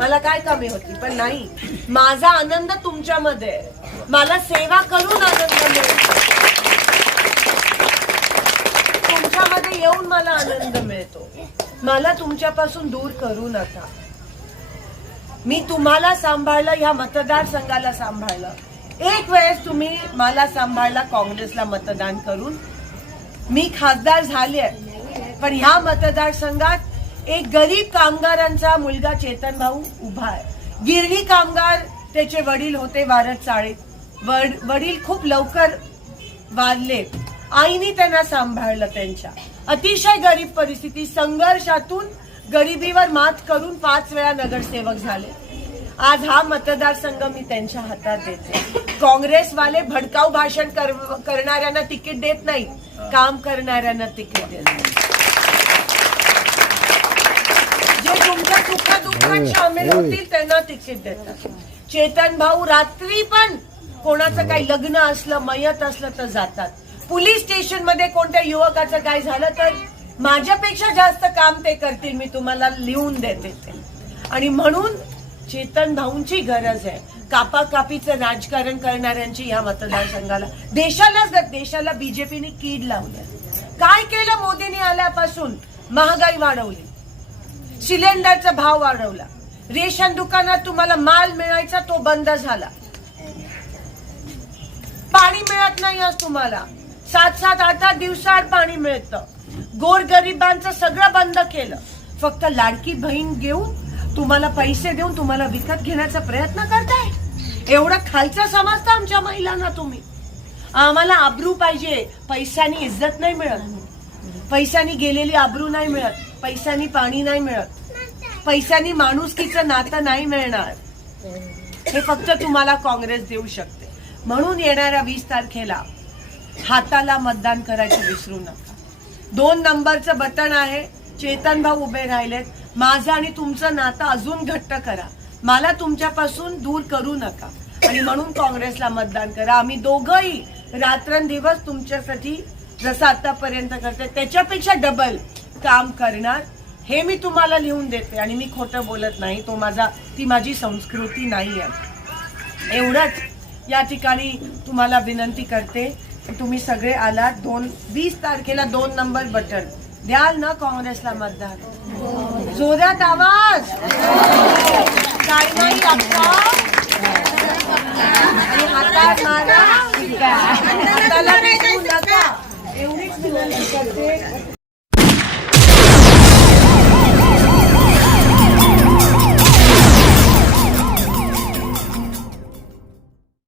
मला काय कमी होती पण नाही. माझा आनंद तुमच्यामध्ये मला सेवा करून आनंद मिळतो तुमच्यामध्ये येऊन मला आनंद मिळतो. मला तुमच्यापासून दूर करू नका. मी तुम्हाला सांभाळलं ह्या मतदारसंघाला सांभाळलं. एक वेळेस तुम्ही मला सांभाळला काँग्रेसला मतदान करून. मी खासदार झाले पण ह्या मतदारसंघात एक गरीब कामगारांचा मुलगा चेतन भाऊ उभा आहे. गिरणी कामगार त्याचे वडील होते वारत चाळीत वड- वडील खूप लवकर वारले आईने त्यांना सांभाळलं त्यांच्या. अतिशय गरीब परिस्थिती संघर्षातून गरिबीवर मात करून पाच वेळा नगरसेवक झाले. आज हा मतदारसंघ मी त्यांच्या हातात देते. काँग्रेसवाले भडकाऊ भाषण कर- करणाऱ्यांना तिकीट देत नाही काम करणाऱ्यांना तिकीट देत जे तुमच्या सुखदुःखात सामील होतील त्यांना तिकीट देतात. चेतन भाऊ रात्री पण कोणाचं काही लग्न असलं मयत असलं तर जातात. पोलीस स्टेशनमध्ये कोणत्या युवकाचं काय झालं तर माझ्यापेक्षा जास्त काम ते करतील मी तुम्हाला लिहून देते ते. आणि म्हणून चेतन भाऊंची गरज आहे. कापाकापीचं राजकारण करणाऱ्यांची या मतदारसंघाला. देशालाच देशाला बीजेपीने कीड लावली. काय केलं मोदींनी आल्यापासून? महागाई वाढवली. सिलेंडरचा भाव वाढवला. रेशन दुकानात तुम्हाला माल मिळायचा तो बंद झाला. पाणी मिळत नाही आज तुम्हाला. सात सात आठ आठ दिवसाआड पाणी मिळतं. गोरगरिबांचं सगळं बंद केलं. फक्त लाडकी बहीण घेऊन तुम्हाला पैसे देऊन तुम्हाला विकत घेण्याचा प्रयत्न करताय? एवढं खालचा समजता आमच्या महिलांना तुम्ही. आम्हाला आबरू पाहिजे. पैशानी इज्जत नाही मिळत. पैशानी गेलेली आबरू नाही मिळत. पैशानी पाणी नाही मिळत. पैशानी माणुसकीचं नातं नाही मिळणार. हे फक्त तुम्हाला काँग्रेस देऊ शकते. म्हणून येणाऱ्या वीस तारखेला हाताला मतदान करायचं विसरू नका. दोन नंबरचं बटन आहे. चेतन भाऊ उभे राहिलेत. माझं आणि तुमचं नातं अजून घट्ट करा. मला तुमच्यापासून दूर करू नका. आणि म्हणून काँग्रेसला मतदान करा. आम्ही दोघंही रात्रंदिवस तुमच्यासाठी जसं आतापर्यंत करते त्याच्यापेक्षा डबल काम करणार हे मी तुम्हाला लिहून देते आणि मी खोटं बोलत नाही. तो माझा ती माझी संस्कृती नाही आहे एवढंच या ठिकाणी तुम्हाला विनंती करते की तुम्ही सगळे आलात. दोन वीस तारखेला दोन नंबर बटन. द्याल ना काँग्रेसला मतदान? जोरात आवाज! काय नाही एवढीच विनंती करते.